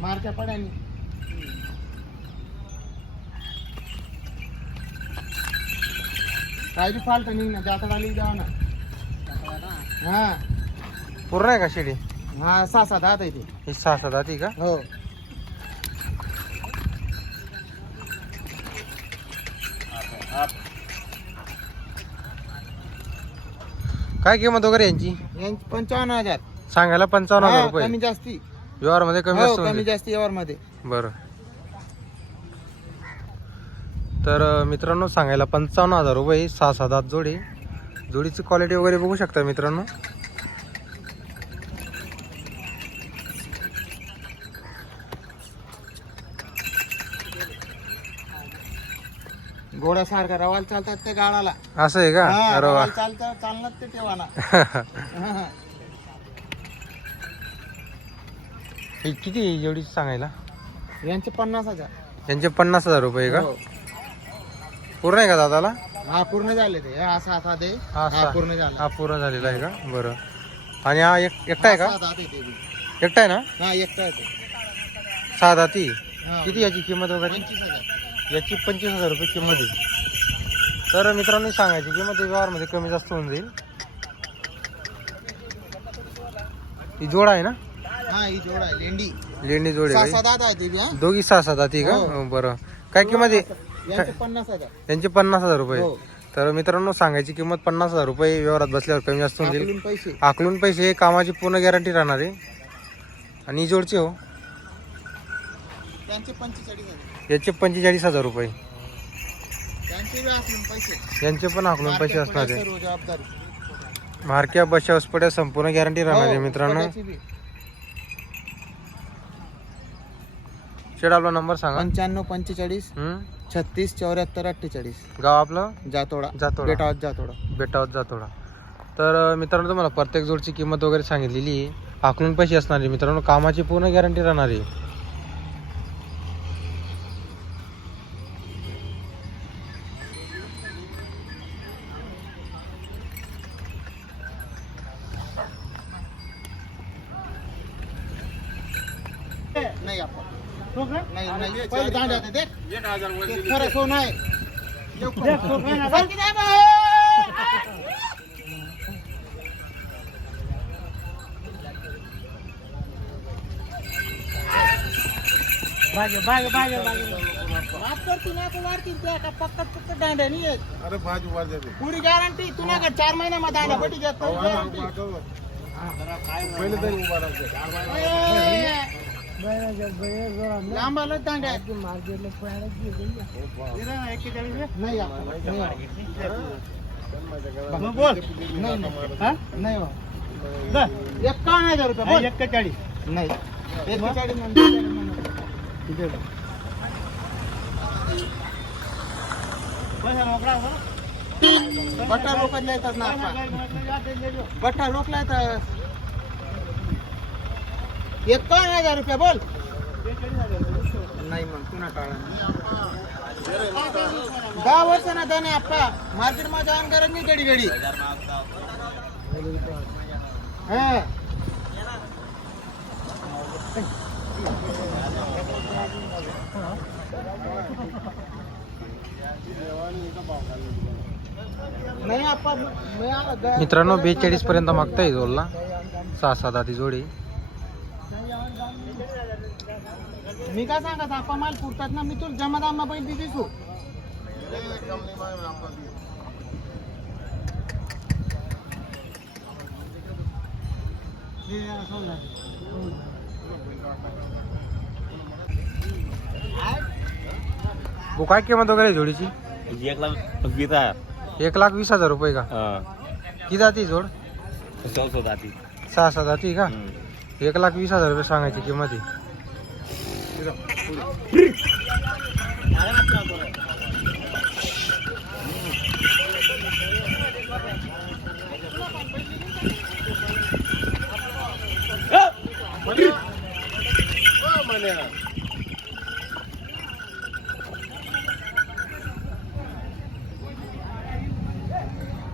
मारच्या पड्यानी. काय बी फाल्ट नाही ना जाता आली द्यावा ना. हा. पूर्ण आहे का शेडी? हा सहा सात हात आहे ते. ही सहा सात हाती का? हो. काय किंमत वगैरे यांची? यांची पंचावन्न हजार. सांगायला पंचावन्न हजार हा, रुपये. कमी जास्ती. व्यवहारमध्ये कमी हो जास्त कमी होईल. जास्ती यावर मध्ये बरं. तर अं, मित्रांनो सांगायला पंचावन्न हजार रुपये सहा सात हात जोडी. जोडीची क्वालिटी वगैरे बघू शकता मित्रांनो. घोड्यासारखा रवाल चालतात ते गाळाला. असं आहे का? हा, अरे वा. रवाल चालतात चालणार ते ठेवाना. हा. ही. किती आहे जोडी सांगायला? यांचे पन्नास हजार. यांचे पन्नास हजार रुपये का? हो. पूर्ण आहे का दादाला? हा पूर्ण झाले ते. हा सात हात आहे हा, हा सहा. पूर्ण झाला. हा पूर्ण झालेला आहे का? बरं. आणि हा एक एकटा आहे का? सात हात आहे ते बी. एकटा आहे ना? हा एकटा आहे ते. सहा दाती हा. किती याची किंमत वगैरे? पंचवीस हजार. याची पंचवीस हजार रुपये किंमत आहे. तर मित्रांनी सांगायची किंमत व्यवहारमध्ये कमी जास्त होऊन जाईल. ही जोड आहे ना? हा ही जोड आहे लेंडी लेंडी जोड सहा आहे आहे ते बी हा का? दोघी सहा सात हाती का हो. हो, बरं काय किंमत आहे यांचे पन्नास हजार यांची पन्नास हजार रुपये हो तर मित्रांनो सांगायची किंमत पन्नास हजार रुपये व्यवहारात बसल्यावर कमी जास्त होऊन जाईल आकलून पैसे आकलून पैसे कामाची पूर्ण गॅरंटी राहणार आहे आणि ही जोडची हो त्यांचे पंचेचाळीस हजार याचे पंचेचाळीस हजार रुपये त्यांचे बी आकलून पैसे यांचे पण आकलून पैसे मार्केट असणार आहे सर्व जबाबदारी मार्क्या बशा संपूर्ण गॅरंटी राहणार आहे हो, मित्रांनो बी. शेड आपला नंबर सांगा. पंच्याण्णव पंचेचाळीस? छत्तीस चौऱ्याहत्तर अठ्ठेचाळीस. गाव आपलं? जातोडा. जातोडा. बेटावात जातोडा. बेटावत जातोडा. तर अं, मित्रांनो तुम्हाला प्रत्येक जोडची किंमत वगैरे सांगितलेली आहे. आकलून पैसे असणार आहे. मित्रांनो कामाची पूर्ण गॅरंटी राहणार आहे. नाही नाही. पहिले दांड्या होत्या, देख. ते खरं सोनं आहे. बरं की नाही बा? माफ करती ना तू वाढती त्या का पक्का पक्का दांड्या नाही आहेत. अरे भाजी वाढ जाते पुरी गॅरंटी तुला का चार महिने मध्ये दांड्या पटी घेत हो. पहिले तरी उभा राहते लांबाला दांड्या आहेत. नाही बोल. नाही बा. एकावन्न हजार रुपये बोल. एक्केचाळीस. नाही. एक्केचाळीस नंतर बट्टा आपण बट्टा रोखला येतात. एक एकावन्न हजार रुपये बोल. नाही मग पुन्हा टाळा. दहा वर्ष ना त्याने आप्पा मार्केटमध्ये जाऊन गरज नाही घडी घडी. हा. मित्रांनो बेचाळीस पर्यंत मागताय जोडला. सहा सात आधी जोडी. मी काय सांगत आप्पा माल पुरतात ना मी तुला जमादाम बैल दिली तू वो काय किंमत वगैरे जोडीची? एक लाख वीस हजार. एक लाख वीस हजार रुपये का? किती जाती जोड? सहा सात जाती का? एक लाख वीस हजार रुपये सांगायची किंमत आहे.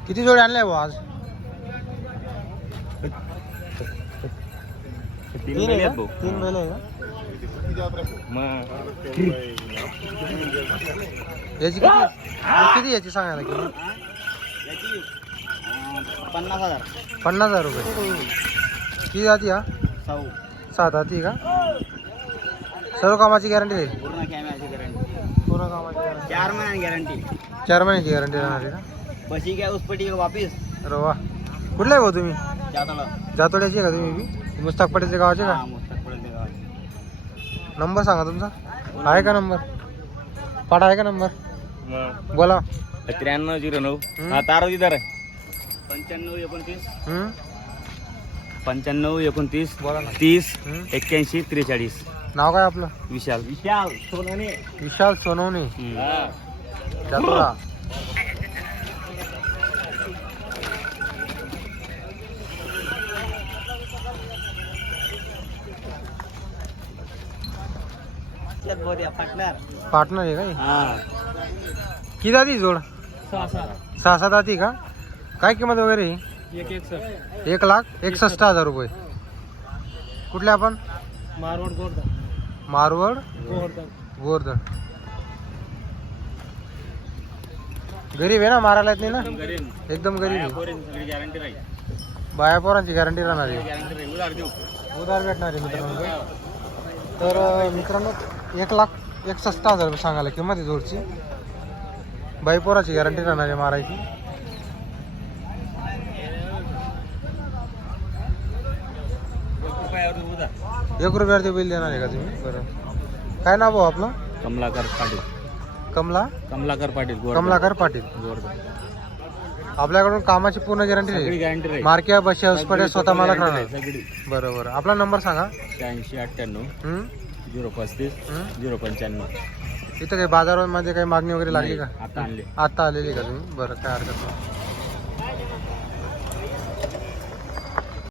किती जोडी आणल्या भाऊ आज? तीन महिने? आहेत भाऊ. तीन महिने आहे का? मग याची किती? किती याची सांगायला किंमत पन्नास हजार पन्नास हजार रुपये. किती जाती हा? सात हाती का? सर्व कामाची गॅरंटी देईल पूर्ण कॅमेराची गॅरंटी पूर्ण कामाची गॅरंटी चार महिन्याची गॅरंटी चार महिन्याची गॅरंटी राहणार आहे का? बशी काय उसपटी का वापिस. अरे वा. कुठला आहे भाऊ तुम्ही? जातोड्याची का तुम्ही मुस्ताकपाटीच्या गावाचे का हा मुस्तक पडेल ते गावात नंबर सांगा तुमचा. आहे का नंबर? पाडा आहे का नंबर? बोला. त्र्याण्णव झिरो नऊ. हा तारा दिदार आहे? पंच्याण्णव एकोणतीस. हम्म? पंच्याण्णव एकोणतीस बोला ना. तीस? एक्क्याऐंशी त्रेचाळीस. नाव काय आपलं? विशाल. विशाल सोनाने विशाल सोनवणे. जातोडा पार्टनर. पार्टनर आहे का हे? हा. किती जाती जोड? सहा सात जाती का? काय किंमत वगैरे? एक एक सर. एक लाख एकसष्ट हजार रुपये. कुठले आपण? मारवड गोरदा मारवड? गोरदा गोवर्धन गरीब आहे ना मारायला येत नाही ना? एकदम गरीब. आहे. बाया पोरांची गॅरंटी राहणार आहे. उधार भेटणार आहे मित्रांनो. तर मित्रांनो एक लाख एकसष्ट हजार रुपये सांगायला किंमत आहे जोडची. बाई पोराची गॅरंटी राहणार आहे मारायची. एक रुपयावरती बिल देणार आहे का तुम्ही? बरं. काय नाव भाऊ आपलं? कमलाकर पाटील. कमला? कमलाकर पाटील. कमलाकर पाटील. गोरगड. आपल्याकडून कामाची पूर्ण गॅरंटी सगळी गॅरंटी राहील मार्किया बशी हॉस्पिटल स्वतः मालक guarantee राहणार. राहील, सगळी. बरं बरं आपला नंबर सांगा. शहाऐंशी अठ्ठ्याण्णव? झिरो पस्तीस? झिरो पंच्याण्णव. इथं काही बाजारामध्ये काही मागणी वगैरे लागली का? आता आणले. आता आलेली का तुम्ही? बरं काय हरकत नाही.